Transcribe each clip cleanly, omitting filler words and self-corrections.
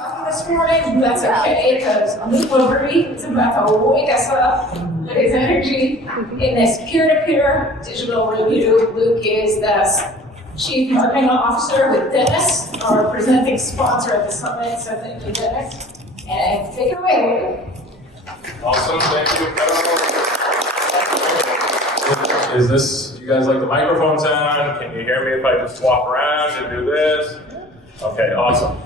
This morning, that's okay, because delivery is about to wake us up with his energy in this peer-to-peer digital review. Luke is the Chief Marketing Officer with Dennis, our presenting sponsor at the summit, so thank you, Dennis. And take it away, Luke. Awesome, thank you. Is this, do you guys like the microphone sound? Can you hear me if I just walk around and do this? Okay, awesome.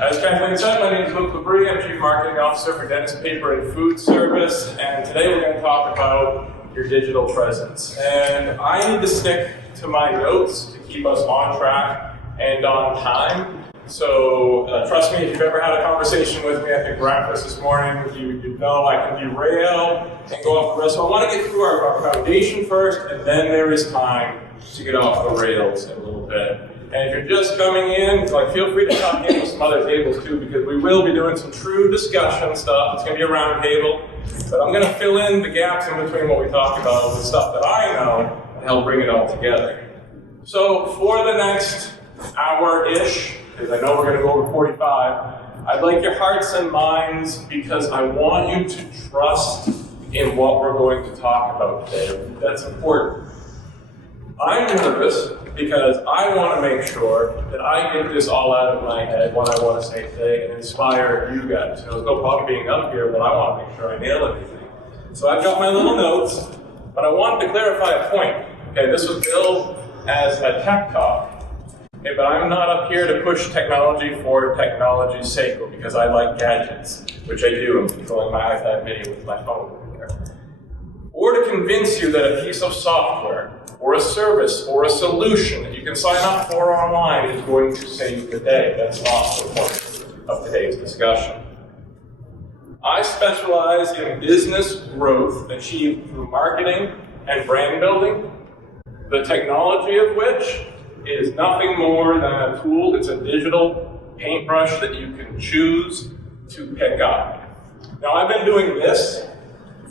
As Kathleen said, my name is Luke Labrie. I'm Chief Marketing Officer for Dennis Paper and Food Service, and today we're going to talk about your digital presence. And I need to stick to my notes to keep us on track and on time. So trust me, if you've ever had a conversation with me at the breakfast this morning, you know I can derail and go off the rails. So I want to get through our foundation first, and then there is time to get off the rails in a little bit. And if you're just coming in, feel free to come in with some other tables too, because we will be doing some true discussion stuff. It's going to be a round table, but I'm going to fill in the gaps in between what we talked about with stuff that I know and help bring it all together. So for the next hour-ish, because I know we're going to go over 45, I'd like your hearts and minds, because I want you to trust in what we're going to talk about today. That's important. I'm nervous because I want to make sure that I get this all out of my head, what I want to say today, and inspire you guys. So there's no problem being up here, but I want to make sure I nail everything. So I've got my little notes, but I wanted to clarify a point. Okay, this was billed as a tech talk, okay, but I'm not up here to push technology for technology's sake, or because I like gadgets, which I do. I'm controlling my iPad mini with my phone over there. Or to convince you that a piece of software, or a service, or a solution that you can sign up for online is going to save the day. That's not the point of today's discussion. I specialize in business growth achieved through marketing and brand building, the technology of which is nothing more than a tool. It's a digital paintbrush that you can choose to pick up. Now, I've been doing this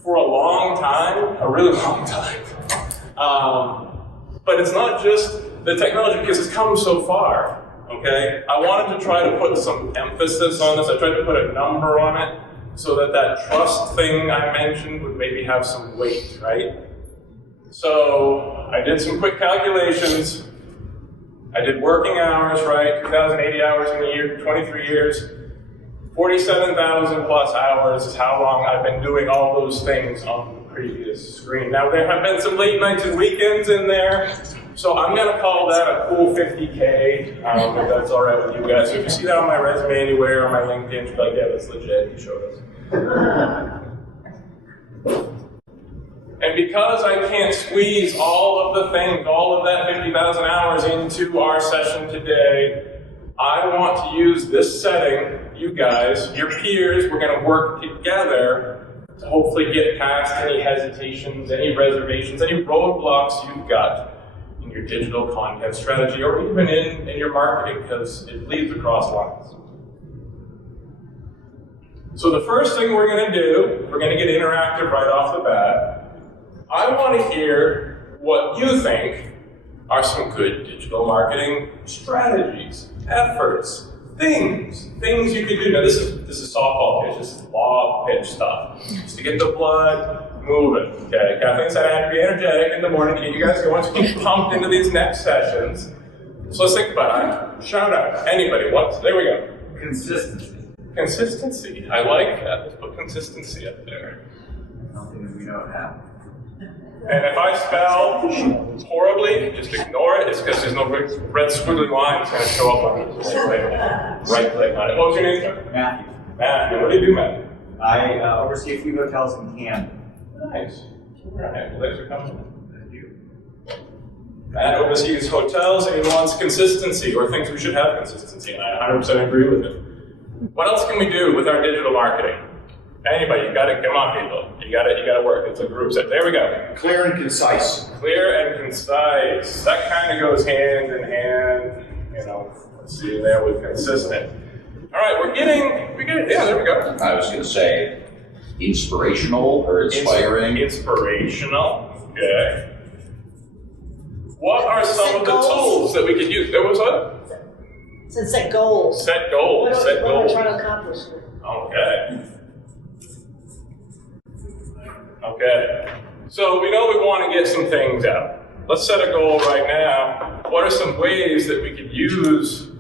for a long time, a really long time. But it's not just the technology, because it's come so far, okay? I wanted to try to put some emphasis on this. I tried to put a number on it so that that trust thing I mentioned would maybe have some weight, right? So I did some quick calculations. I did working hours, right? 2,080 hours in a year, 23 years. 47,000 plus hours is how long I've been doing all those things on the previous screen. Now, there have been some late nights and weekends in there, so I'm going to call that a cool 50K, if that's all right with you guys. So if you see that on my resume anywhere, or my LinkedIn, you're like, yeah, that's legit, you showed us. And because I can't squeeze all of the things, all of that 50,000 hours into our session today, I want to use this setting, you guys, your peers, we're going to work together to hopefully get past any hesitations, any reservations, any roadblocks you've got in your digital content strategy, or even in your marketing, because it bleeds across lines. So the first thing we're going to do, we're going to get interactive right off the bat. I want to hear what you think are some good digital marketing strategies, efforts, things you could do. Now this is softball pitch, this is law pitch stuff. Just to get the blood moving. Okay, Kathleen said I had to be energetic in the morning to get you guys going to get pumped into these next sessions. So let's think about it. Shout out. Anybody, what? There we go. Consistency. Consistency. I like that. Let's put consistency up there. Something that we don't have. And if I spell horribly, just ignore it. It's because there's no red squiggly line that's going to show up on it. Right click on it. What was your name, sir? Matthew. Matthew. What do you do, Matthew? I oversee a few hotels in Canada. Nice. All right. Well, thanks for coming. Thank you. Matt oversees hotels and he wants consistency, or thinks we should have consistency, and I 100% agree with him. What else can we do with our digital marketing? Anybody, you got it. Come on, people. You got to work. It's a group set. There we go. Clear and concise. Clear and concise. That kind of goes hand in hand. Let's see there with consistent. All right, we're getting. Yeah, there we go. I was going to say inspirational or inspiring. Inspirational. Okay. What are some of the tools that we could use? There was what? So set goals. Set goals. What Set are we goals. trying to accomplish here? Okay. Okay. So we know we want to get some things out. Let's set a goal right now. What are some ways that we could use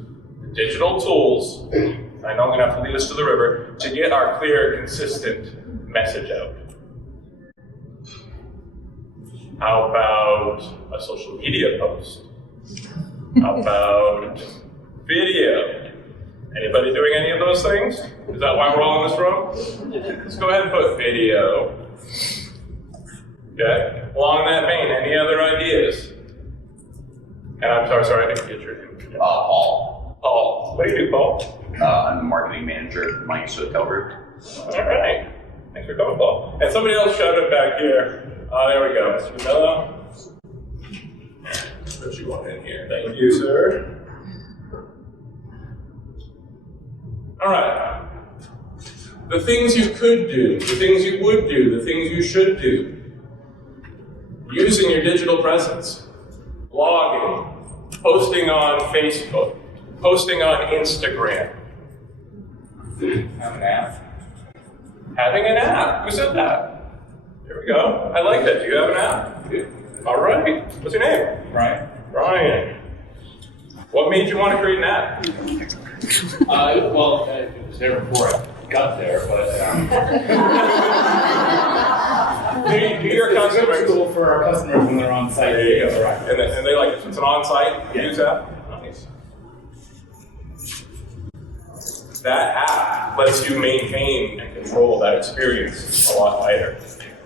digital tools, I know I'm going to have to lead us to the river, to get our clear, consistent message out? How about a social media post? How about video? Anybody doing any of those things? Is that why we're all in this room? Let's go ahead and put video. Okay. Along that vein, any other ideas? And I'm sorry, I didn't get your name. Paul. Paul. What do you do, Paul? I'm the marketing manager at Mike's Hotel. All right. Thanks for coming, Paul. And somebody else shouted back here. There we go. Mr. Mello. Put you on in here. Thank you, sir. All right. The things you could do, the things you would do, the things you should do. Using your digital presence. Blogging. Posting on Facebook. Posting on Instagram. Have an app. Having an app. Who said that? There we go. I like that. Do you have an app? All right. What's your name? Right. Brian. What made you want to create an app? Well, it was there before I got there, but Do your customers. tool for our customers when they're on site. There you go. Right. And they like it. It's an on-site use app. Nice. That app lets you maintain and control that experience a lot lighter.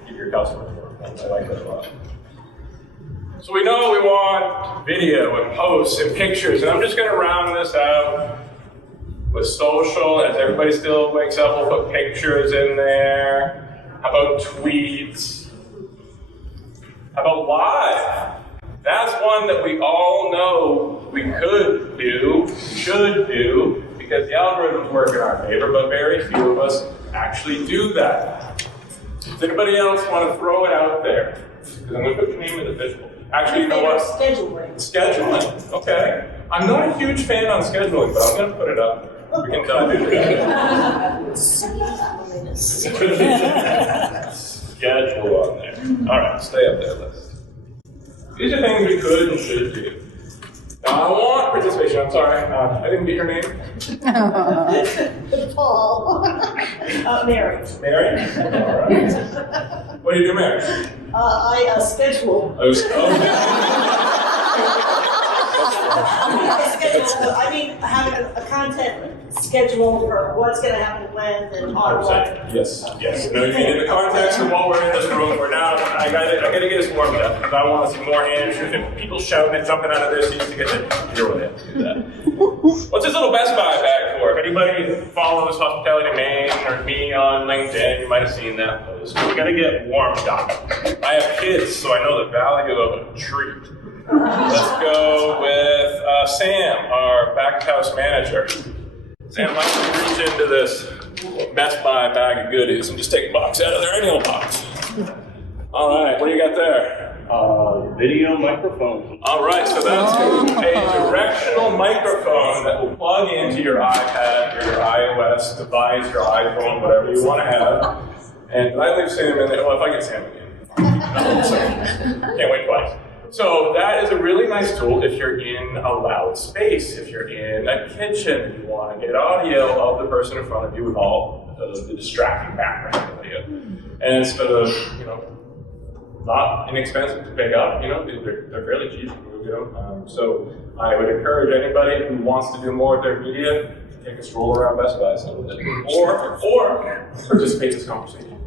Keep your customers warm. I like that a lot. So we know we want video and posts and pictures, and I'm just going to round this out with social. As everybody still wakes up, we'll put pictures in there. How about tweets? How about live? That's one that we all know we could do, should do, because the algorithms work in our favor, but very few of us actually do that. Does anybody else want to throw it out there? Because I'm going to put your name in the visual. Actually, you know what? Scheduling. Scheduling, okay. I'm not a huge fan on scheduling, but I'm going to put it up. We can dive into that. Schedule on there. All right, stay up there, list. These are things we could and should do. Now, I want participation. I'm sorry, I didn't get your name. Paul. Mary. Mary? All right. What do you do, Mary? I schedule. I mean, having a content schedule for what's going to happen when and on what. Yes, yes. No, you mean in the context of what we're in this room for now, I gotta get us warmed up because I want to see more hands and people shouting and jumping out of their seats to get to hear what they have to do that. What's this little Best Buy bag for? If anybody follows Hospitality Maine or me on LinkedIn, you might have seen that post. We gotta get warmed up. I have kids, so I know the value of a treat. Let's go with Sam, our back house manager. Sam, why don't you reach into this Best Buy bag of goodies and just take a box out of there, any old box. All right, what do you got there? Video microphone. All right, so that's a directional microphone that will plug into your iPad or your iOS device, your iPhone, whatever you want to have. And did I leave Sam in there? Well, if I get Sam again. Can't wait twice. So that is a really nice tool if you're in a loud space, if you're in a kitchen, you want to get audio of the person in front of you with all the distracting background audio. And instead of, not inexpensive to pick up, they're fairly cheap, so I would encourage anybody who wants to do more with their media to take a stroll around Best Buy a little bit, or participate in this conversation.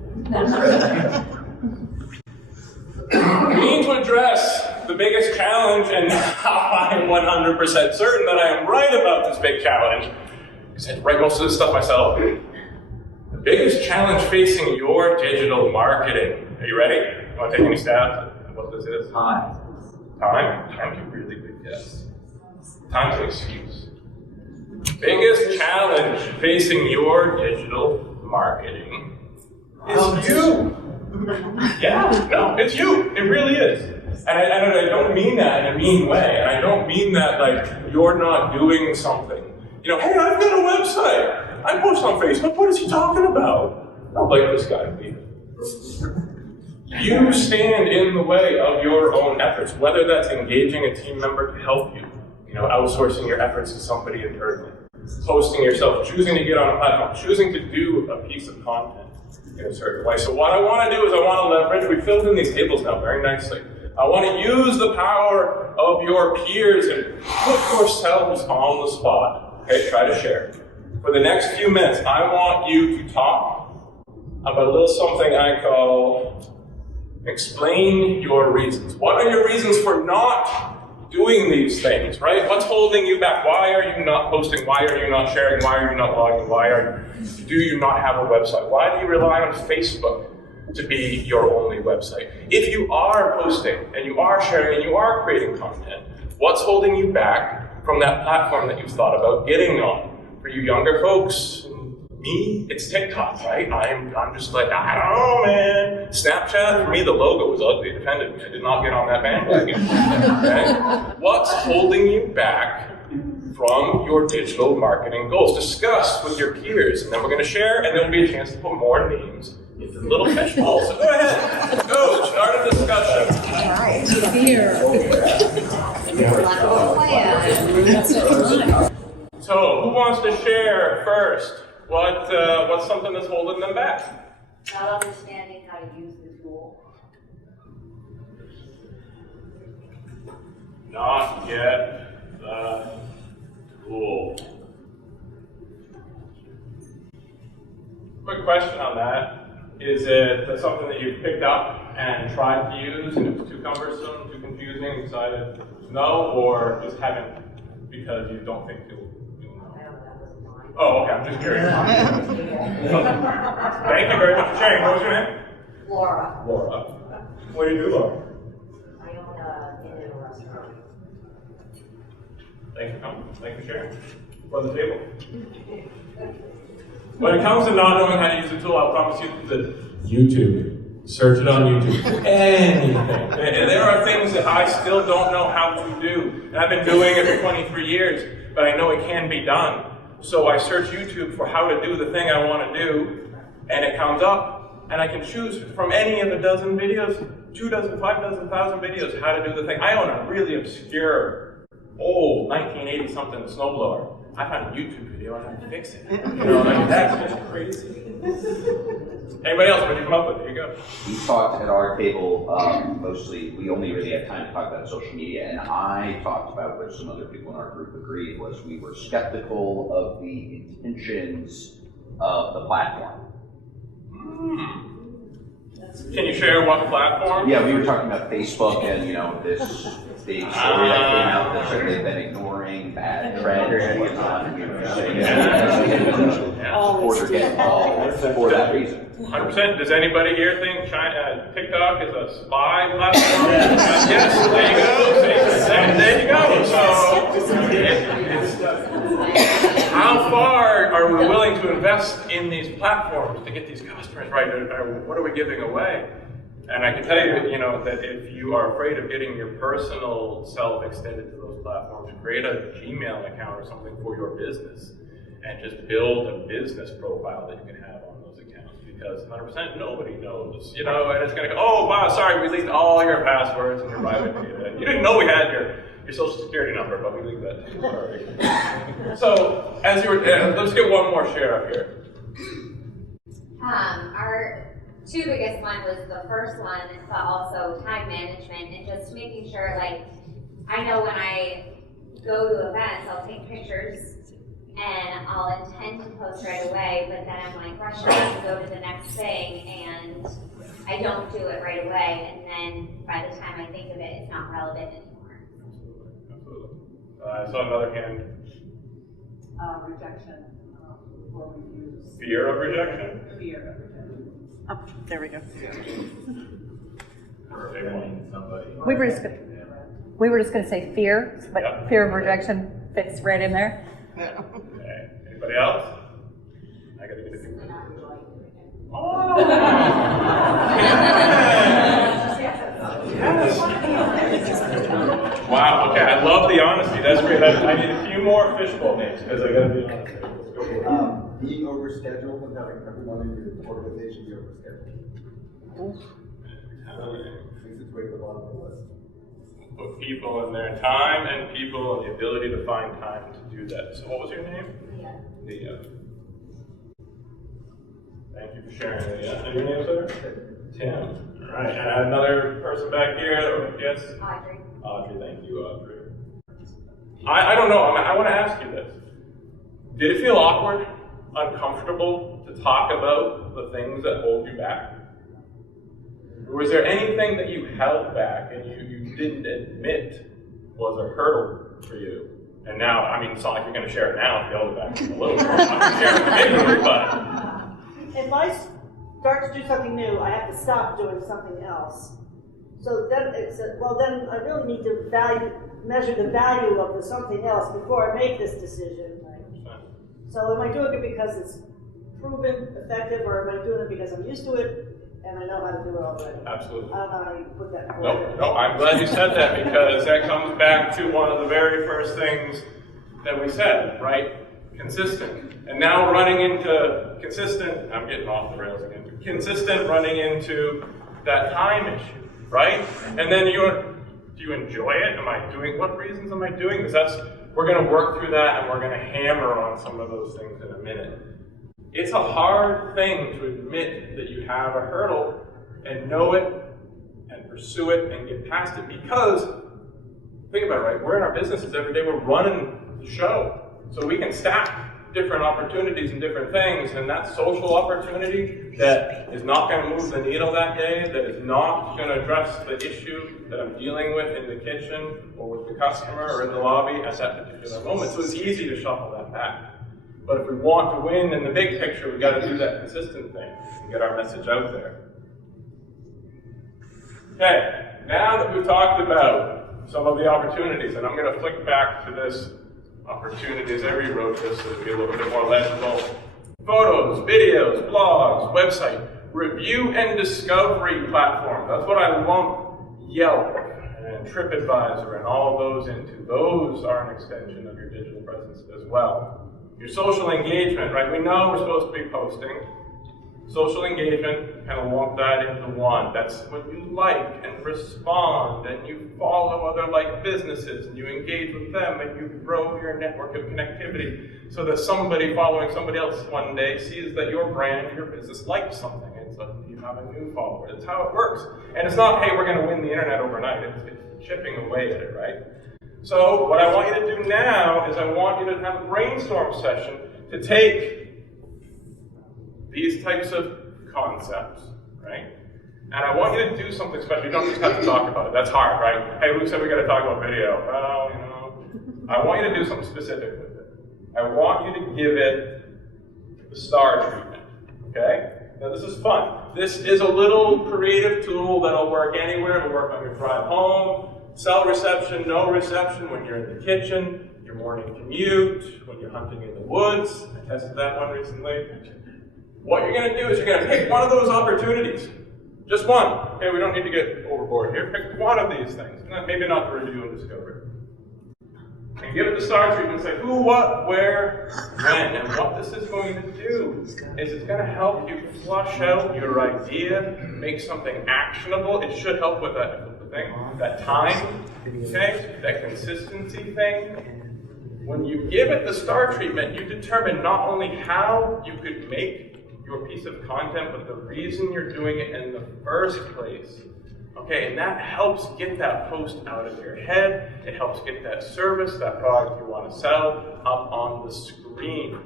We need to address the biggest challenge, and I am 100% certain that I am right about this big challenge, because I write most of this stuff myself. The biggest challenge facing your digital marketing. Are you ready? You want to take any stabs at what this is? Time. Time? Time's a really good guess. Time's an excuse. Biggest challenge facing your digital marketing is you. Yeah, no, it's you. It really is. And I don't mean that in a mean way. And I don't mean that like you're not doing something You know, hey, I've got a website. I post on Facebook. What is he talking about? I don't like this guy. You stand in the way of your own efforts, whether that's engaging a team member to help you, outsourcing your efforts to somebody internally, posting yourself, choosing to get on a platform, choosing to do a piece of content in a certain way. So what I want to do is I want to leverage, we filled in these tables now very nicely. I want to use the power of your peers and put yourselves on the spot. Okay, try to share. For the next few minutes, I want you to talk about a little something I call explain your reasons. What are your reasons for not doing these things, right? What's holding you back? Why are you not posting? Why are you not sharing? Why are you not logging? Do you not have a website? Why do you rely on Facebook to be your only website? If you are posting and you are sharing and you are creating content, what's holding you back from that platform that you've thought about getting on? For you younger folks, me, it's TikTok, right? I'm just like, I don't know, man. Snapchat, for me, the logo was ugly. It offended me. I did not get on that bandwagon. Okay? What's holding you back from your digital marketing goals? Discuss with your peers, and then we're going to share, and there'll be a chance to put more names into the little fishbowl. So go ahead. Let's go. Start a discussion. All right. Fear. Lack of a plan. So, who wants to share first? What's something that's holding them back? Not understanding how to use the tool. Not yet the tool. Quick question on that. Is it something that you've picked up and tried to use and it was too cumbersome, too confusing, decided no, or just haven't because you don't think you'll know? Oh, okay, I'm just curious. Thank you very much for sharing. What was your name? Laura. Laura. What do you do, Laura? I own a Indian restaurant. Thanks for coming. Thanks for sharing. For the table. When it comes to not knowing how to use the tool, I promise you that YouTube. Search it on YouTube. Anything. And there are things that I still don't know how to do. And I've been doing it for 23 years, but I know it can be done. So I search YouTube for how to do the thing I want to do, and it comes up, and I can choose from any of a dozen videos, 2 dozen, 5 dozen, 1,000 videos, how to do the thing. I own a really obscure, old 1980-something snowblower. I found a YouTube video on how to fix it. That's just crazy. Anybody else? What did you come up with? Here you go. We talked at our table, mostly, we only really had time to talk about social media, and I talked about, which some other people in our group agreed, was we were skeptical of the intentions of the platform. Can you share what platform? Yeah, we were talking about Facebook and, this big story that came out that said they've been ignoring bad trends and whatnot, and we were just saying supporters get involved for that reason. 100%. Does anybody here think TikTok is a spy platform? Yes, there you go. So, how far are we willing to invest in these platforms to get these customers right? What are we giving away? And I can tell you, that if you are afraid of getting your personal self extended to those platforms, create a Gmail account or something for your business, and just build a business profile that you can have on those accounts. Because 100% nobody knows, and it's going to go, oh, wow, sorry, we leaked all your passwords and your private data. You didn't know we had your social security number, but we leaked that too. Sorry. So, as you were, let's get one more share up here. Our 2 biggest one was the first one, but also time management and just making sure, I know when I go to events, I'll take pictures and I'll intend to post right away, but then I'm rushing to go to the next thing and I don't do it right away, and then by the time I think of it, it's not relevant anymore. Absolutely. I saw another hand. Rejection. Or reviews. Fear of rejection? Fear of rejection. Oh, there we go. We were just going to say fear, but Yep. Fear of rejection fits right in there. Okay. Anybody else? I gotta get a few. Oh! Yes. Wow. Okay. I love the honesty. That's great. I need a few more fishbowl names because I gotta be honest. Let's go for it. Being overscheduled and having everyone in your organization be overscheduled. Makes its way to the bottom of the list. Put people in their time and people and the ability to find time to do that. So what was your name? Leah. Thank you for sharing, Leah. And your name, sir? Tim. All right, and another person back here. Yes? Audrey. Audrey, thank you, Audrey. I don't know, I want to ask you this. Did it feel awkward, uncomfortable to talk about the things that hold you back? Or was there anything that you held back and you didn't admit was a hurdle for you? And now, I mean, it's not like you're going to share it now if you held it back a little bit. I'm not sharing it bigger, but... If I start to do something new, I have to stop doing something else. So then then I really need to measure the value of the something else before I make this decision. So am I doing it because it's proven effective, or am I doing it because I'm used to it and I know how to do it already? Absolutely. I don't know how you put that forward. No, I'm glad you said that because that comes back to one of the very first things that we said, right? Consistent. And now running into consistent, I'm getting off the rails again, consistent running into that time issue, right? And then do you enjoy it? What reasons am I doing this? We're going to work through that and we're going to hammer on some of those things in a minute. It's a hard thing to admit that you have a hurdle and know it and pursue it and get past it because, think about it, right? We're in our businesses every day, we're running the show. So we can stack different opportunities and different things, and that social opportunity that is not going to move the needle that day, that is not going to address the issue that I'm dealing with in the kitchen or with the customer or in the lobby at that particular moment. So it's easy to shuffle that back. But if we want to win in the big picture, we've got to do that consistent thing and get our message out there. Okay, now that we've talked about some of the opportunities, and I'm going to flick back to this opportunities. I rewrote this so it'll be a little bit more legible. Photos, videos, blogs, website, review and discovery platform. That's what I lump Yelp and TripAdvisor and all those into. Those are an extension of your digital presence as well. Your social engagement, right? We know we're supposed to be posting. Social engagement, kind of lump that into one. That's when you like and respond and you follow other like businesses and you engage with them and you grow your network of connectivity so that somebody following somebody else one day sees that your brand, your business likes something and suddenly you have a new follower. That's how it works. And it's not, hey, we're going to win the internet overnight. It's chipping away at it, right? So what I want you to do now is I want you to have a brainstorm session to take these types of concepts, right? And I want you to do something special. You don't just have to talk about it. That's hard, right? Hey, Luke said we got to talk about video. Well, you know, I want you to do something specific with it. I want you to give it the star treatment, okay? Now this is fun. This is a little creative tool that'll work anywhere. It'll work on your drive home, cell reception, no reception when you're in the kitchen, your morning commute, when you're hunting in the woods. I tested that one recently. What you're going to do is you're going to pick one of those opportunities. Just one. Okay, we don't need to get overboard here. Pick one of these things. Maybe not the review and discovery. And give it the star treatment. Say who, what, where, when. And what this is going to do is it's going to help you flush out your idea, make something actionable. It should help with that thing, that time, okay, that consistency thing. When you give it the star treatment, you determine not only how you could make your piece of content, but the reason you're doing it in the first place. Okay, and that helps get that post out of your head. It helps get that service, that product you want to sell, up on the screen.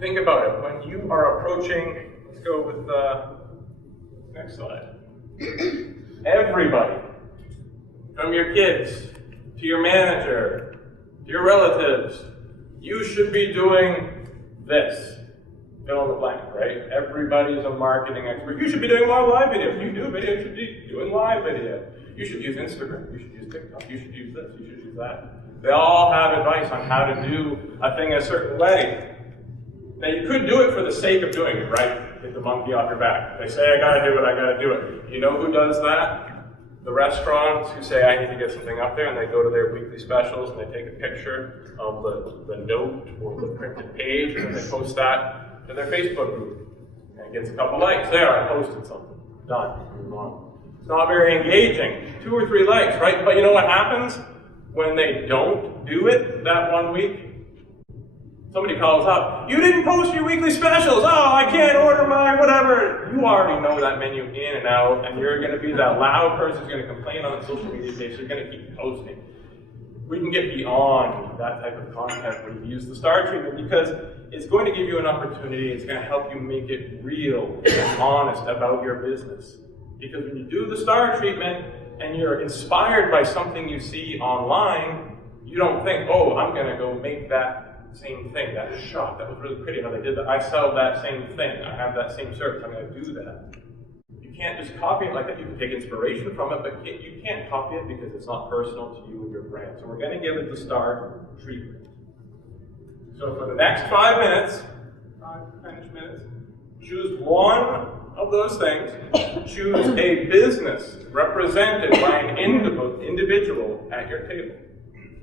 Think about it. When you are approaching, let's go with the next slide. Everybody, from your kids, to your manager, to your relatives, you should be doing this. Fill in the blank, right? Everybody's a marketing expert. You should be doing more live video. If you do video, you should be doing live video. You should use Instagram. You should use TikTok. You should use this. You should use that. They all have advice on how to do a thing a certain way. Now, you could do it for the sake of doing it, right? Get the monkey off your back. They say, I gotta do it, I gotta do it. You know who does that? the restaurants who say, I need to get something up there, and they go to their weekly specials and they take a picture of the note or the printed page, and then they post that to their Facebook group. And it gets a couple likes. There, I posted something. Done. Move on. It's not very engaging. 2 or 3 likes, right? But you know what happens when they don't do it that one week? Somebody calls up, you didn't post your weekly specials, oh, I can't order my whatever. You already know that menu in and out, and you're going to be that loud person who's going to complain on the social media page, so you're going to keep posting. We can get beyond that type of content when you use the star treatment, because it's going to give you an opportunity, it's going to help you make it real and honest about your business. Because when you do the star treatment and you're inspired by something you see online, you don't think, oh, I'm going to go make that same thing, that shot, that was really pretty how they did that. I sell that same thing, I have that same service, I'm going to do that. You can't just copy it like that. You can take inspiration from it, but you can't copy it because it's not personal to you and your brand. So we're going to give it the star treatment. So for the next 5 minutes, 5-10 minutes, choose one of those things. Choose a business represented by an individual at your table.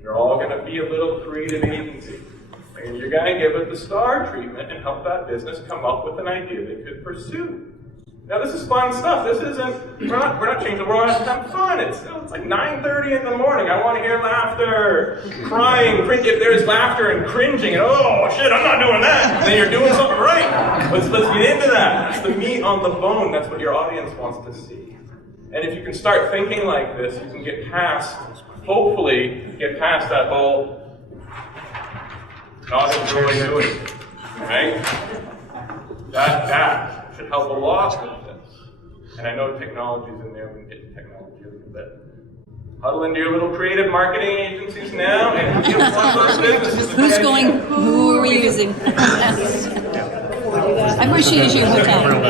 You're all going to be a little creative agency. And you're going to give it the star treatment and help that business come up with an idea they could pursue. Now this is fun stuff. This isn't, we're not changing the world, it's having fun. It's like 9:30 in the morning. I want to hear laughter, crying, if there's laughter and cringing, and oh shit, I'm not doing that, then you're doing something right. Let's get into that. That's the meat on the bone. That's what your audience wants to see. And if you can start thinking like this, you can get past, hopefully, get past that whole not enjoy doing it, right? That should help a lot with this. And I know technology's in there, we can get to technology a little bit. Huddle into your little creative marketing agencies now and give one of those businesses. Who's going, who are we using? I wish you used your hotel. Okay,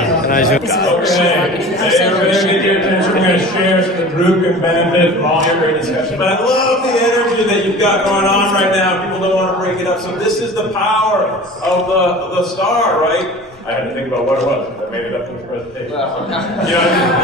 everybody get your attention. We're going to share so the group can benefit from all your great discussion. But I love the energy that you've got going on right now. People don't want to break it up. So this is the power of the star, right? I had to think about what it was. I made it up in the presentation.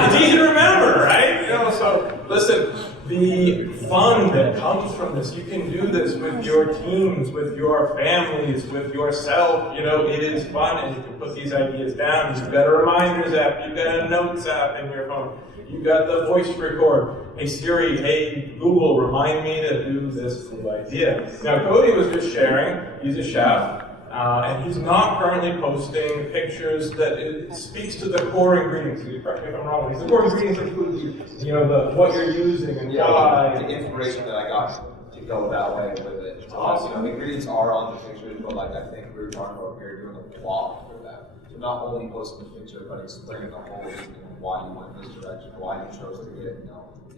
It's easy to remember, right? So listen, the fun that comes from this, you can do this with your teams, with your families, with yourself. It is fun, and you can put these ideas down. You've got a reminders app, you've got a notes app in your phone, you've got the voice record. Hey Siri, hey Google, remind me to do this cool idea. Now Cody was just sharing, he's a chef. And he's not currently posting pictures that it speaks to the core ingredients. Correct me if I'm wrong. These the core ingredients include what you're using and why. The inspiration that I got to go that way with it. Awesome. The ingredients are on the pictures, but I think we were talking about we were doing a blog for that. So not only posting the picture, but explaining the whole reason why you went this direction, why you chose to get,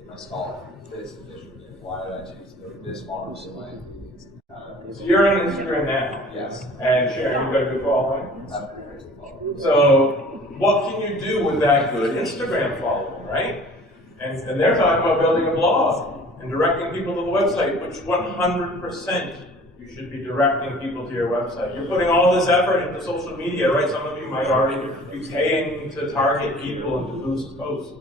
if I saw this dish, why did I choose this model to my ingredients. So you're on Instagram now? Yes. And Sharon, you've got a good following? So what can you do with that good Instagram following, right? And they're talking about building a blog and directing people to the website, which 100% you should be directing people to your website. You're putting all this effort into social media, right? Some of you might already be paying to target people and to boost posts.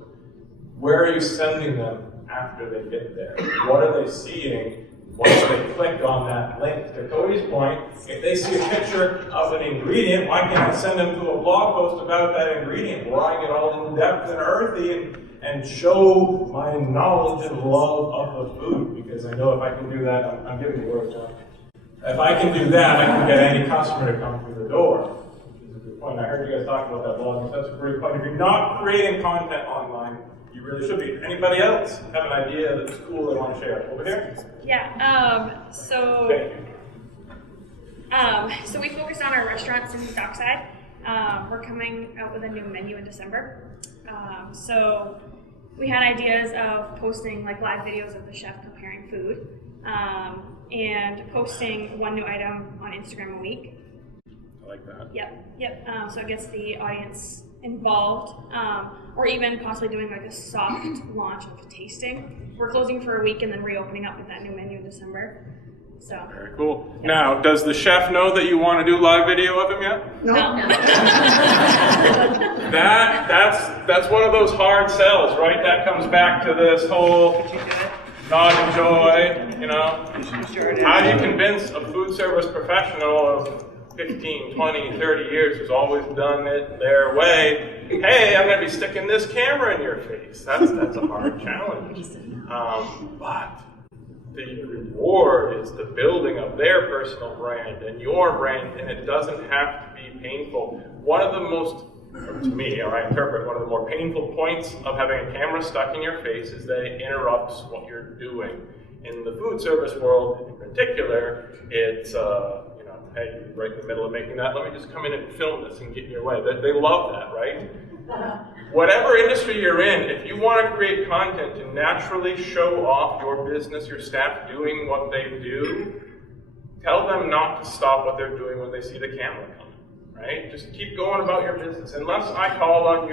Where are you sending them after they get there? What are they seeing? Once they click on that link, to Cody's point, if they see a picture of an ingredient, why can't I send them to a blog post about that ingredient where I get all in depth and earthy and show my knowledge and love of the food? Because I know if I can do that, I'm giving you words, John. If I can do that, I can get any customer to come through the door. Which is a good point. I heard you guys talk about that blog. That's a great point. If you're not creating content online, you really should be. Anybody else have an idea that's cool they want to share? Over here? Yeah, so we focused on our restaurants in Dockside. We're coming out with a new menu in December. So we had ideas of posting live videos of the chef preparing food and posting one new item on Instagram a week. I like that. Yep. So it gets the audience involved, or even possibly doing a soft launch of tasting. We're closing for a week and then reopening up with that new menu in December. So. Very cool. Now, does the chef know that you want to do live video of him yet? No. That's one of those hard sells, right? That comes back to this whole nod and joy, you know? How do you convince a food service professional of 15, 20, 30 years who's always done it their way, hey, I'm going to be sticking this camera in your face? That's a hard challenge. But the reward is the building of their personal brand and your brand, and it doesn't have to be painful. One of the most, to me, or I interpret, one of the more painful points of having a camera stuck in your face is that it interrupts what you're doing. In the food service world in particular, it's, hey, you're right in the middle of making that, let me just come in and film this and get in your way. They love that, right? Whatever industry you're in, if you want to create content to naturally show off your business, your staff doing what they do, tell them not to stop what they're doing when they see the camera coming, right? Just keep going about your business. Unless I call on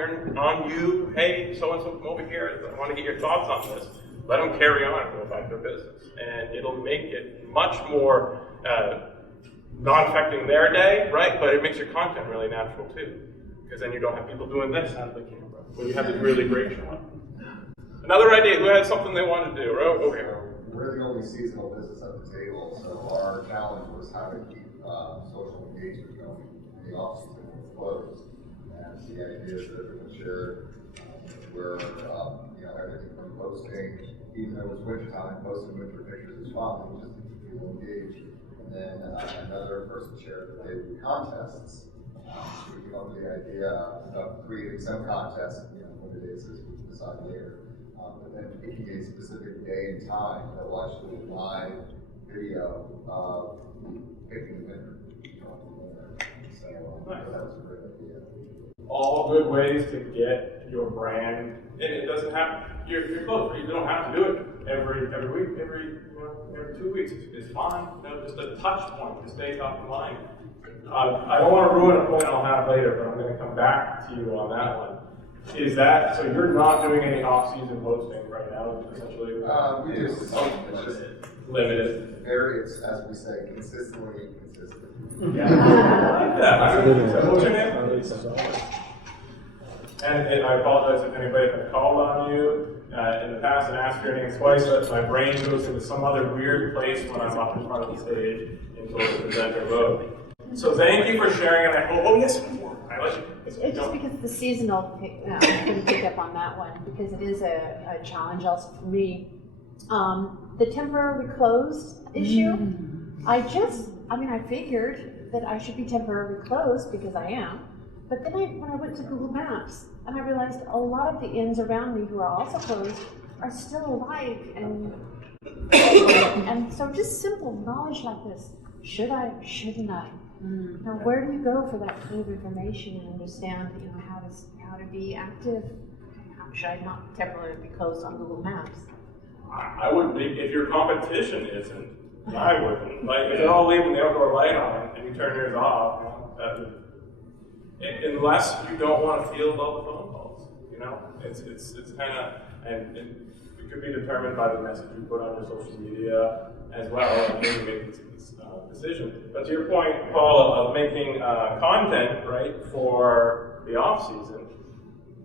you, hey, so-and-so, come over here, I want to get your thoughts on this. Let them carry on and go about their business. And it'll make it much more not affecting their day, right? But it makes your content really natural too. Because then you don't have people doing this out of the camera. When you have this really great shot. Another idea, who had something they wanted to do? Over here. We're the only seasonal business at the table, so our challenge was how to keep social engagement going in the off season when it's closed. And the idea is that everyone shared where everything from posting, even though it's wintertime, posting winter pictures is fun, just to keep people engaged. And then another person shared that they do contests. So we came up with the idea of creating some contests, what it is we can decide later. But then picking a specific day and time that will actually be live video of picking the winner. So that was a great idea. All good ways to get your brand, and it doesn't have, you're close, you don't have to do it every week, every 2 weeks, it's fine. Just a touch point to stay top of mind. I don't want to ruin a point I'll have later, but I'm going to come back to you on that one. Is that, so you're not doing any off-season posting right now, essentially? We do some, it's just limited. It's, as we say, consistently inconsistent. Yeah, I like that. What's your name? And I apologize if anybody had called on you in the past and asked your name twice, but my brain goes into some other weird place when I'm up in front of the stage until the presenter mode. So thank you for sharing, and yes, I let you. It's just because the seasonal, couldn't pick up on that one, because it is a challenge also for me. The temporarily closed issue, I figured that I should be temporarily closed because I am, but then when I went to Google Maps, and I realized a lot of the inns around me who are also closed are still alive, and so just simple knowledge like this, should I, shouldn't I? Now, where do you go for that kind of information and understand, how to be active? How should I not temporarily be closed on Google Maps? I wouldn't be, if your competition isn't, I wouldn't. Like, if they're all leaving the outdoor light on and you turn yours off, unless you don't want to field all the phone calls, it's kind of, and it could be determined by the message you put on your social media as well, and maybe make this decision. But to your point, Paul, of making content, right, for the off season,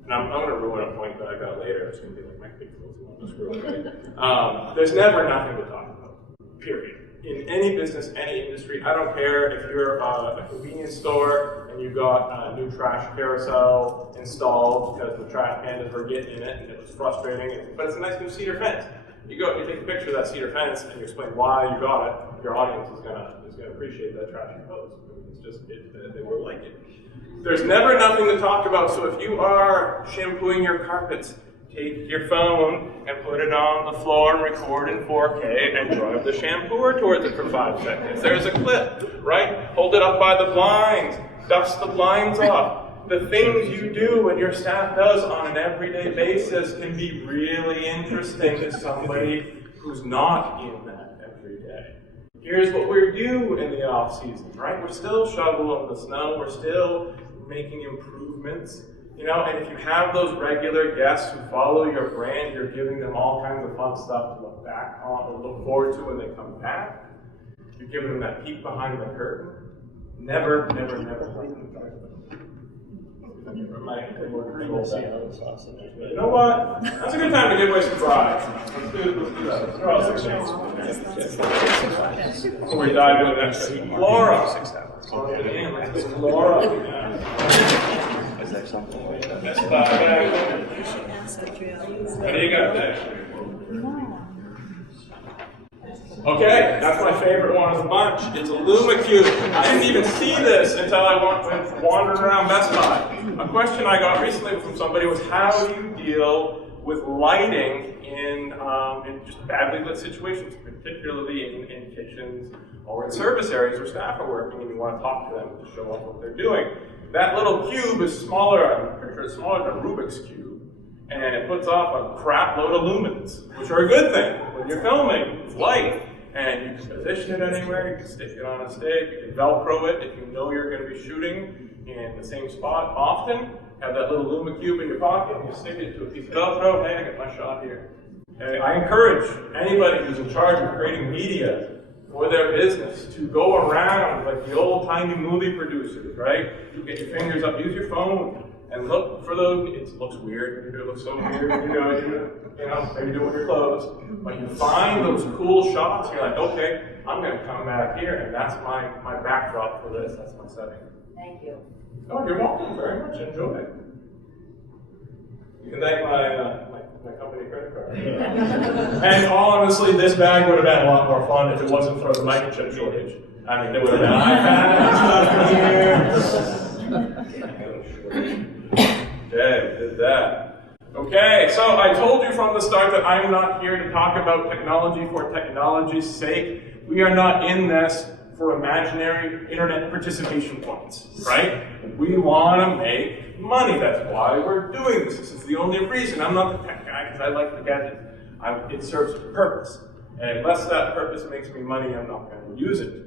and I'm going to ruin a point that I got later. It's going to be like my big closing one, just real quick. There's never nothing to talk about, period. In any business, any industry, I don't care if you're a convenience store and you've got a new trash carousel installed because the trash pandas were getting in it and it was frustrating, but it's a nice new cedar fence. You go, you take a picture of that cedar fence and you explain why you got it, your audience is gonna appreciate that trash you post. It's just, they will like it. There's never nothing to talk about, so if you are shampooing your carpets, take your phone and put it on the floor and record in 4K and drive the shampooer towards it for 5 seconds. There's a clip, right? Hold it up by the blinds, dust the blinds off. The things you do and your staff does on an everyday basis can be really interesting to somebody who's not in that every day. Here's what we do in the off season, right? We're still shoveling the snow, we're still making improvements. And if you have those regular guests who follow your brand, you're giving them all kinds of fun stuff to look back on or look forward to when they come back. You're giving them that peek behind the curtain. Never, never, never let them talk about it. You know what? That's a good time to give away some fries. Let's do that. Let's throw out 6 minutes. Before we dive into that, Laura. Laura. What do you got there? Okay, that's my favorite one of the bunch. It's a LumaCube. I didn't even see this until I wandered around Best Buy. A question I got recently from somebody was, how do you deal with lighting in just badly lit situations, particularly in kitchens or in service areas where staff are working and you want to talk to them to show off what they're doing? That little cube is smaller, I'm pretty sure it's smaller than a Rubik's Cube, and it puts off a crap load of lumens, which are a good thing when you're filming. It's light. And you can position it anywhere, you can stick it on a stick, you can Velcro it if you know you're going to be shooting in the same spot often. Have that little LumaCube in your pocket, and you stick it to a piece of Velcro, hey, I got my shot here. And I encourage anybody who's in charge of creating media for their business to go around like the old-timey movie producers, right? You get your fingers up, use your phone, and look for those. It looks weird. It looks so weird. Maybe do it with your clothes. But you find those cool shots. You're like, okay, I'm going to come back here, and that's my backdrop for this. That's my setting. Thank you. Oh, you're welcome very much. Enjoy. You can thank my company credit card. And honestly, this bag would have been a lot more fun if it wasn't for the microchip shortage. I mean, there would have been iPads here. Okay, did that. Okay, so I told you from the start that I'm not here to talk about technology for technology's sake. We are not in this for imaginary internet participation points, right? We want to make money. That's why we're doing this. This is the only reason. I'm not the tech guy because I like the gadget. It serves a purpose. And unless that purpose makes me money, I'm not going to use it.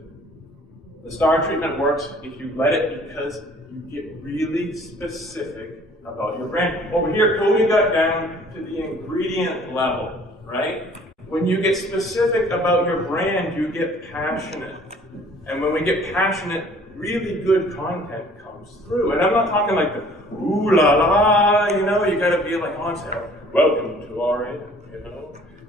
The STAR treatment works if you let it because you get really specific about your brand. Over here, Cody got down to the ingredient level, right? When you get specific about your brand, you get passionate. And when we get passionate, really good content comes through. And I'm not talking like the ooh la la, you gotta be like on set. Welcome to our inn,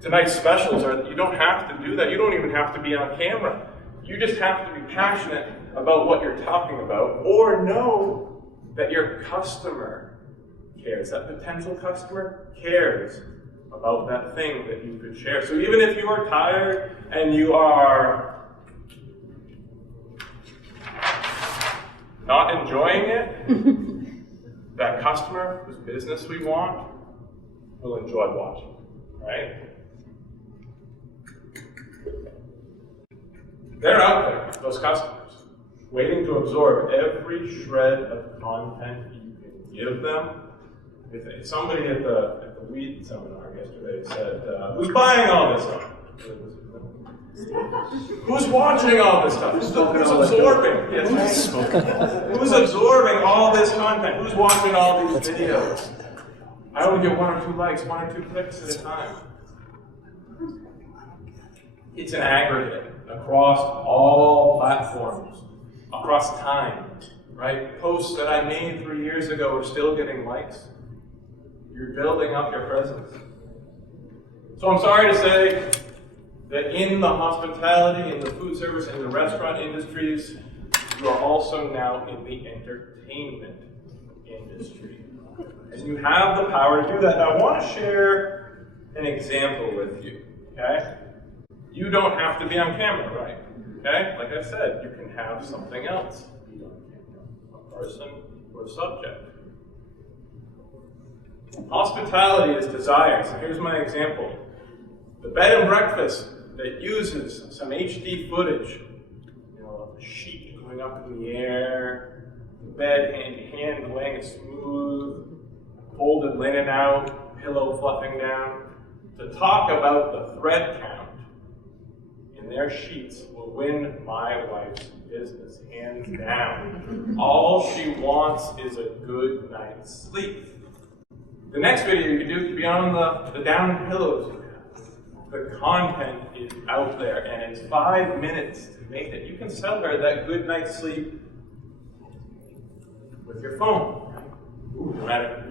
Tonight's specials you don't have to do that. You don't even have to be on camera. You just have to be passionate about what you're talking about, or know that your customer cares, that potential customer cares about that thing that you could share. So even if you are tired and you are not enjoying it, that customer whose business we want will enjoy watching, right? They're out there, those customers, waiting to absorb every shred of content you can give them. Somebody at the weed seminar yesterday said, who's buying all this stuff? Who's watching all this stuff? Who's absorbing? Yes. Who's absorbing all this content? Who's watching all these videos? I only get 1 or 2 likes, 1 or 2 clicks at a time. It's an aggregate across all platforms, across time, right? Posts that I made 3 years ago are still getting likes. You're building up your presence. So I'm sorry to say that in the hospitality, in the food service, in the restaurant industries, you are also now in the entertainment industry. And you have the power to do that. Now, I want to share an example with you, okay? You don't have to be on camera, right? Okay? Like I said, you can have something else be on camera, a person or a subject. Hospitality is desire. So here's my example. The bed and breakfast that uses some HD footage, of the sheet going up in the air, the bed hand laying it smooth, folded linen out, pillow fluffing down, to talk about the thread count in their sheets will win my wife's business, hands down. All she wants is a good night's sleep. The next video you can do could be on the down pillows you have. The content is out there, and it's 5 minutes to make it. You can sell her that good night's sleep with your phone. Ooh, dramatic.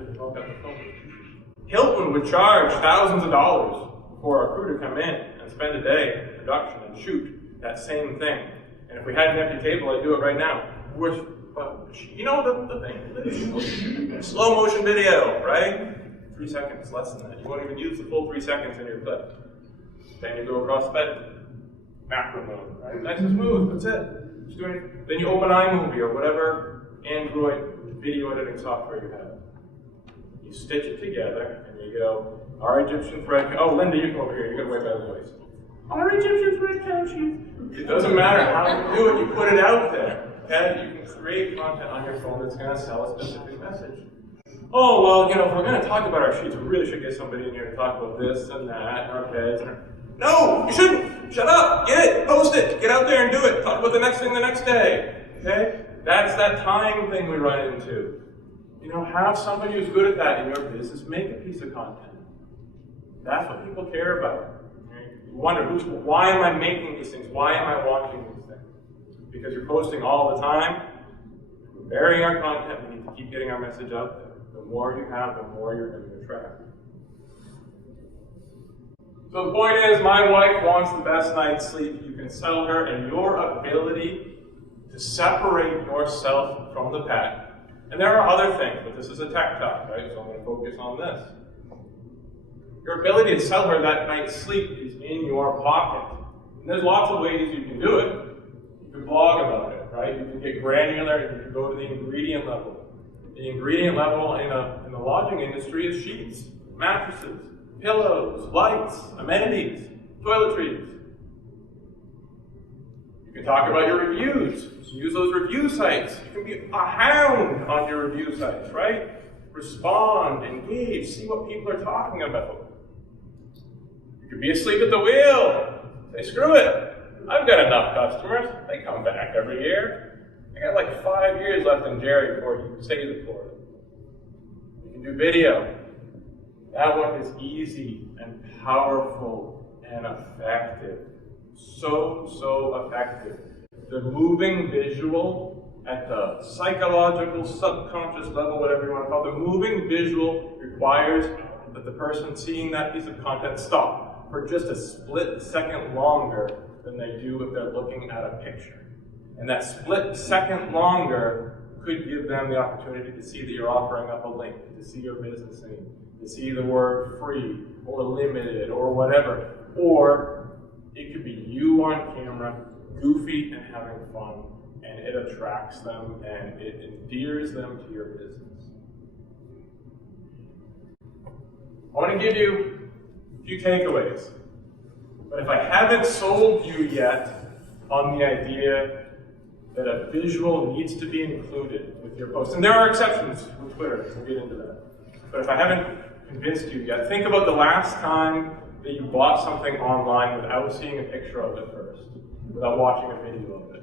Hilton would charge thousands of dollars for a crew to come in and spend a day in production and shoot that same thing. And if we had an empty table, I'd do it right now. You know the thing, slow motion video, right? 3 seconds, less than that. You won't even use the full 3 seconds in your clip. Then you go across the bed, macro mode, right? Nice and smooth, that's it. Just doing it. Then you open iMovie or whatever Android video editing software you have. You stitch it together and you go, our Egyptian thread, oh Linda, you come over here, you're gonna wait by the voice. Our Egyptian thread count sheet. It doesn't matter how you do it, you put it out there. Okay? You can create content on your phone that's gonna sell a specific message. Oh, well, you know, if we're gonna talk about our sheets, we really should get somebody in here to talk about this and that, and our beds, and our... No, you shouldn't! Shut up! Get it! Post it! Get out there and do it! Talk about the next thing the next day. Okay? That's that time thing we run into. You know, have somebody who's good at that in your business make a piece of content. That's what people care about. You wonder, why am I making these things? Why am I watching these things? Because you're posting all the time. We're burying our content. We need to keep getting our message out there. The more you have, the more you're going to attract. So the point is, my wife wants the best night's sleep. You can sell her, and your ability to separate yourself from the pack. And there are other things, but this is a tech talk, right? So I'm going to focus on this. Your ability to sell her that night's sleep is in your pocket. And there's lots of ways you can do it. You can blog about it, right? You can get granular, you can go to the ingredient level. The ingredient level in the lodging industry is sheets, mattresses, pillows, lights, amenities, toiletries. You can talk about your reviews. Use those review sites. You can be a hound on your review sites, right? Respond, engage, see what people are talking about. You could be asleep at the wheel. Say, screw it. I've got enough customers. They come back every year. I got like 5 years left in Jerry before he saves it for them. You can do video. That one is easy and powerful and effective. So effective. The moving visual at the psychological, subconscious level, whatever you want to call it, the moving visual requires that the person seeing that piece of content stop for just a split second longer than they do if they're looking at a picture. And that split second longer could give them the opportunity to see that you're offering up a link, to see your business name, to see the word free or limited or whatever. Or it could be you on camera, goofy and having fun, and it attracts them and it endears them to your business. I want to give you a few takeaways. But if I haven't sold you yet on the idea that a visual needs to be included with your post, and there are exceptions with Twitter, we'll get into that. But if I haven't convinced you yet, think about the last time that you bought something online without seeing a picture of it first, without watching a video of it.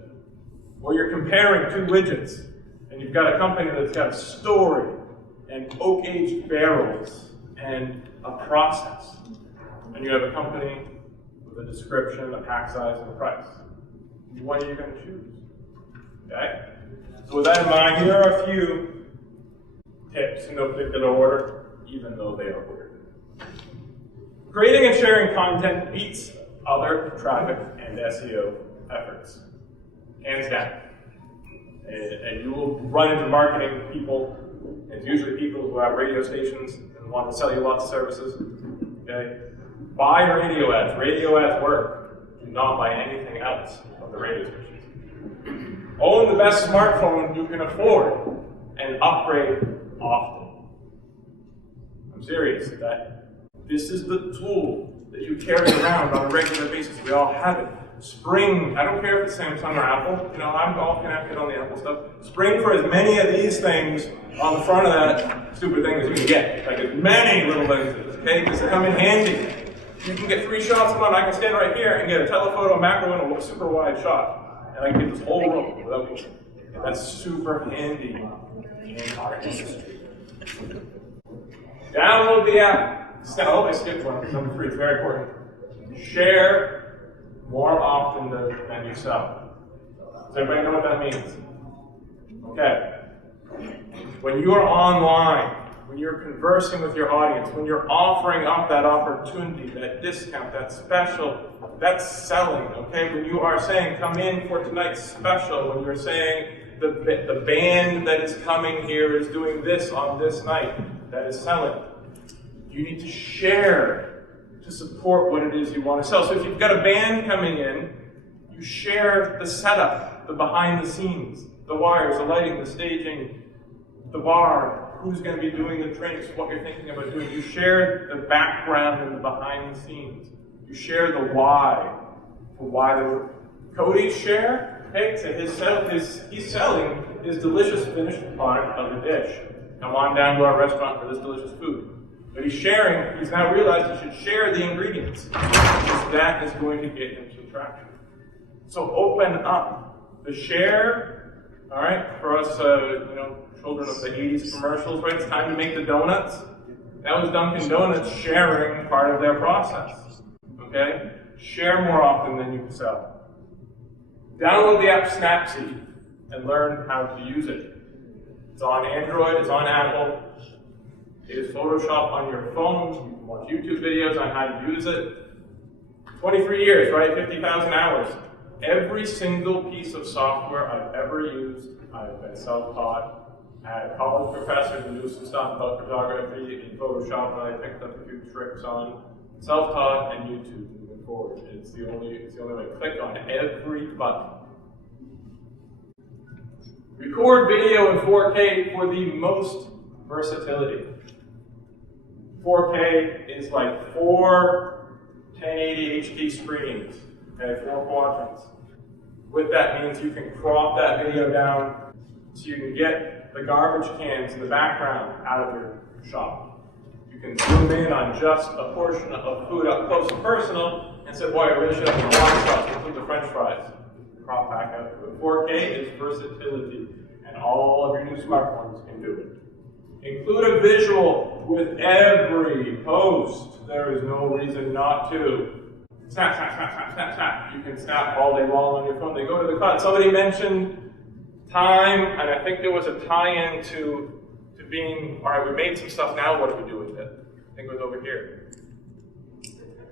Or you're comparing two widgets, and you've got a company that's got a story, and oak-aged barrels, and a process. And you have a company with a description, a pack size, and a price. What are you going to choose? Okay? So with that in mind, here are a few tips in no particular order, even though they are weird. Creating and sharing content beats other traffic and SEO efforts, hands down. And you will run into marketing people. It's usually people who have radio stations and want to sell you lots of services. Okay? Buy radio ads. Radio ads work. Do not buy anything else from the radio stations. Own the best smartphone you can afford and upgrade often. I'm serious. This is the tool that you carry around on a regular basis. We all have it. Spring, I don't care if it's Samsung or Apple. You know, I'm all connected on the Apple stuff. Spring for as many of these things on the front of that stupid thing as you can get. Like as many little lenses, okay? Because they come in handy. You can get 3 shots in one. I can stand right here and get a telephoto, macro, and a super wide shot. And I can get this whole room without moving. And that's super handy in our industry. Download the app. Oh, I skipped one. Number 3, it's very important. Share more often than you sell. Does everybody know what that means? Okay. When you are online, when you're conversing with your audience, when you're offering up that opportunity, that discount, that special, that's selling, okay? When you are saying, come in for tonight's special, when you're saying, the band that is coming here is doing this on this night, that is selling. You need to share to support what it is you want to sell. So if you've got a band coming in, you share the setup, the behind the scenes, the wires, the lighting, the staging, the bar, who's going to be doing the drinks, what you're thinking about doing. You share the background and the behind the scenes. You share the why, for why the Cody's share, okay, so he's selling his delicious finished product of the dish. Come on down to our restaurant for this delicious food. But he's sharing, he's now realized he should share the ingredients, because that is going to get him some traction. So open up the share, all right, for us, children of the 80s commercials, right? It's time to make the donuts. That was Dunkin' Donuts sharing part of their process, okay? Share more often than you can sell. Download the app Snapseed and learn how to use it. It's on Android, it's on Apple. It is Photoshop on your phone. You can watch YouTube videos on how to use it. 23 years, right? 50,000 hours. Every single piece of software I've ever used, I've been self-taught. I had a college professor who knew some stuff about photography in Photoshop that I picked up a few tricks on. Self-taught and YouTube moving forward. It's the only way. Click on every button. Record video in 4K for the most versatility. 4K is like 4 1080 HD screens, okay, 4 quadrants. What that means, you can crop that video down so you can get the garbage cans in the background out of your shop. You can zoom in on just a portion of food up close and personal and say, boy, I really should have some water sauce, include the French fries. Crop back out to it. 4K is versatility, and all of your new smartphones can do it. Include a visual with every post. There is no reason not to. Snap, snap, snap, snap, snap, snap. You can snap all day long on your phone. They go to the cloud. Somebody mentioned time, and I think there was a tie-in to being, all right, we made some stuff, now what do we do with it? I think it was over here.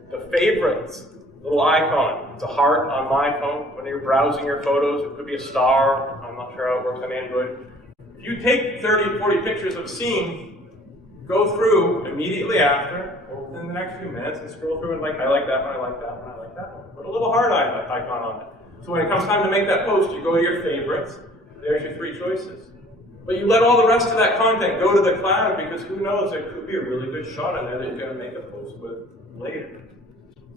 The favorites, little icon. It's a heart on my phone. When you're browsing your photos, it could be a star. I'm not sure how it works on Android. If you take 30, 40 pictures of a scene, go through immediately after, or within the next few minutes, and scroll through and like, I like that one, I like that one, I like that one. Put a little heart icon on it. So when it comes time to make that post, you go to your favorites. There's your 3 choices. But you let all the rest of that content go to the cloud, because who knows, there could be a really good shot in there that you're going to make a post with later.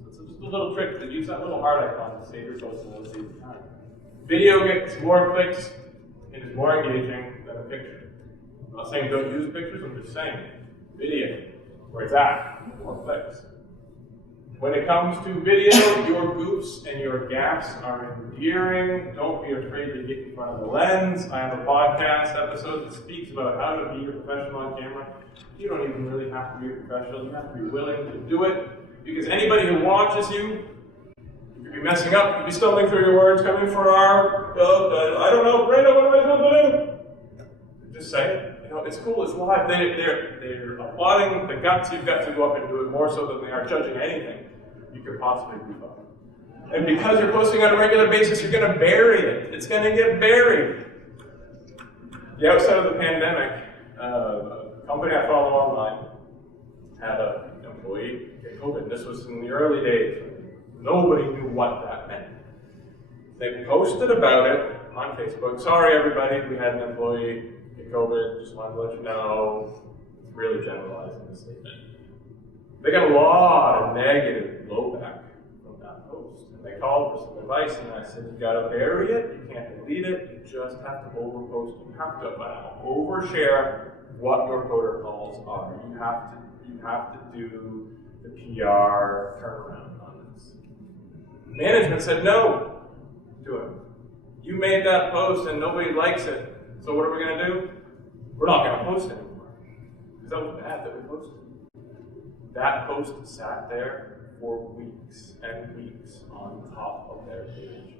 So it's just a little trick to use that little heart icon to save your post and we'll save time. Video gets more clicks, it is more engaging than a picture. I'm not saying don't use pictures, I'm just saying video, where it's at, more clicks. When it comes to video, your goofs and your gaps are endearing. Don't be afraid to get in front of the lens. I have a podcast episode that speaks about how to be a professional on camera. You don't even really have to be a professional. You have to be willing to do it. Because anybody who watches you, you could be messing up, you could be stumbling through your words, coming for our, I don't know, Brando, what am I supposed to do? Just say it. You know, it's cool, it's live. They're applauding the guts you've got to go up and do it, more so than they are judging anything you could possibly do. And because you're posting on a regular basis, you're going to bury it. It's going to get buried. The outset of the pandemic, a company I follow online had an employee get COVID. This was in the early days. Nobody knew what that meant. They posted about it on Facebook. Sorry, everybody, we had an employee get COVID. Just wanted to let you know. It's really generalizing the statement. They got a lot of negative blowback from that post. And they called for some advice, and I said, you gotta bury it, you can't delete it, you just have to overpost. You have to overshare what your protocols are. You have to do the PR turnaround on this. Management said no to him. You made that post and nobody likes it. So what are we gonna do? We're not gonna post anymore. Because that was bad that we posted. That post sat there for weeks and weeks on top of their page.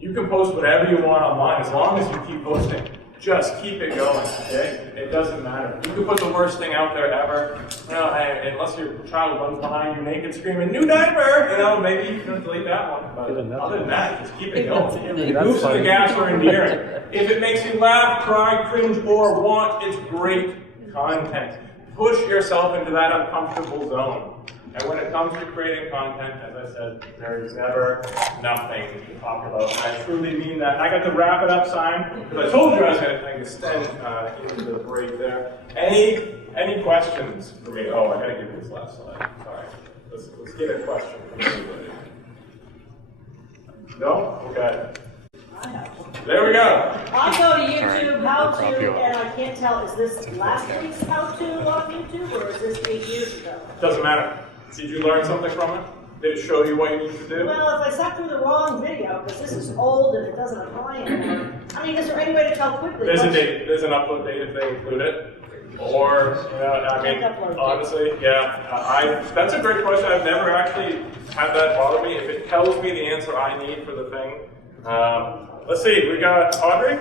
You can post whatever you want online as long as you keep posting. Just keep it going, okay? It doesn't matter. You can put the worst thing out there ever. Unless your child runs behind you naked screaming, "New diaper!" Maybe you can delete that one. But other than that, just keep it going. The moves of the gas are endearing. If it makes you laugh, cry, cringe, or want, it's great content. Push yourself into that uncomfortable zone. And when it comes to creating content, as I said, there is never nothing to talk about. And I truly mean that. I got the wrap it up sign, because I told you I was going to extend into the break there. Any questions for me? Oh, I got to give you this last slide. Sorry. Let's get a question from everybody. No? Okay. There we go. I go to YouTube, how to, and I can't tell, is this last week's how to on YouTube, or is this 8 years ago? Doesn't matter. Did you learn something from it? Did it show you what you need to do? Well, if I sat through the wrong video, because this is old and it doesn't apply anymore, I mean, is there any way to tell quickly? There's a date. There's an upload date if they include it. Or, I mean, honestly, yeah. That's a great question. I've never actually had that bother me. If it tells me the answer I need for the thing. Let's see. We got Audrey.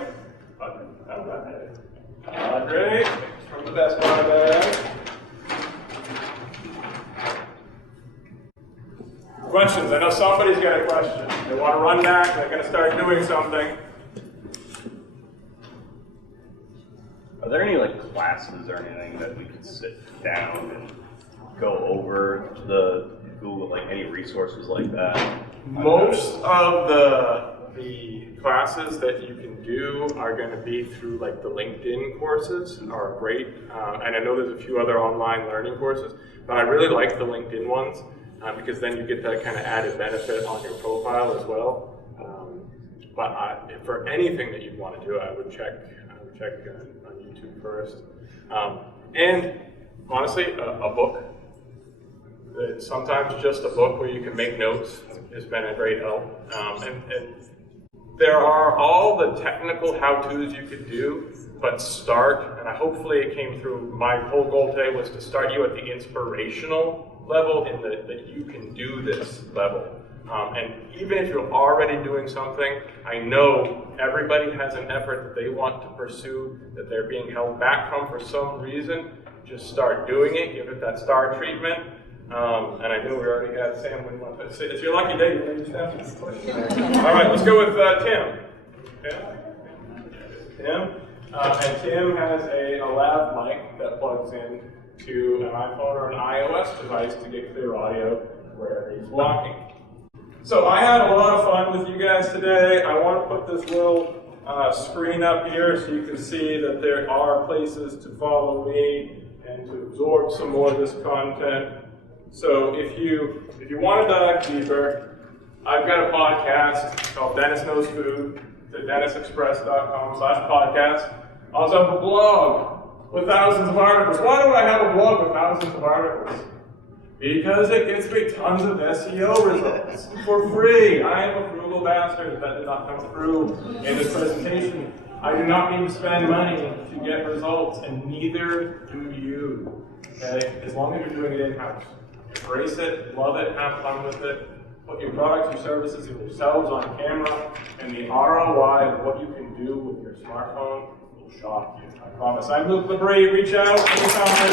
Audrey from the Best Buy there. Questions? I know somebody's got a question. They want to run back, they're going to start doing something. Are there any classes or anything that we could sit down and go over the Google, any resources like that? Most of the classes that you can do are going to be through the LinkedIn courses are great. And I know there's a few other online learning courses, but I really like the LinkedIn ones. Because then you get that kind of added benefit on your profile as well. But for anything that you'd want to do, I would check on YouTube first. And honestly, a book. Sometimes just a book where you can make notes has been a great help. And there are all the technical how-tos you could do, but start, and hopefully it came through, my whole goal today was to start you at the inspirational level in that you can do this level. And even if you're already doing something, I know everybody has an effort that they want to pursue, that they're being held back from for some reason. Just start doing it, give it that star treatment. And I know we already had Sam. It's your lucky day. All right, let's go with Tim. Tim? And Tim has a lav mic that plugs in to an iPhone or an iOS device to get clear audio wherever he's walking. So I had a lot of fun with you guys today. I want to put this little screen up here so you can see that there are places to follow me and to absorb some more of this content. So if you want to dive deeper, I've got a podcast called Dennis Knows Food, at dennisexpress.com/podcast. I also have a blog with thousands of articles. Why do I have a blog with thousands of articles? Because it gets me tons of SEO results for free. I am a frugal bastard. That did not come through in this presentation. I do not need to spend money to get results, and neither do you. Okay? As long as you're doing it in-house. Embrace it, love it, have fun with it. Put your products, your services, and yourselves on camera, and the ROI of what you can do with your smartphone will shock you. I promise. I'm Luke Labrie. Reach out anytime.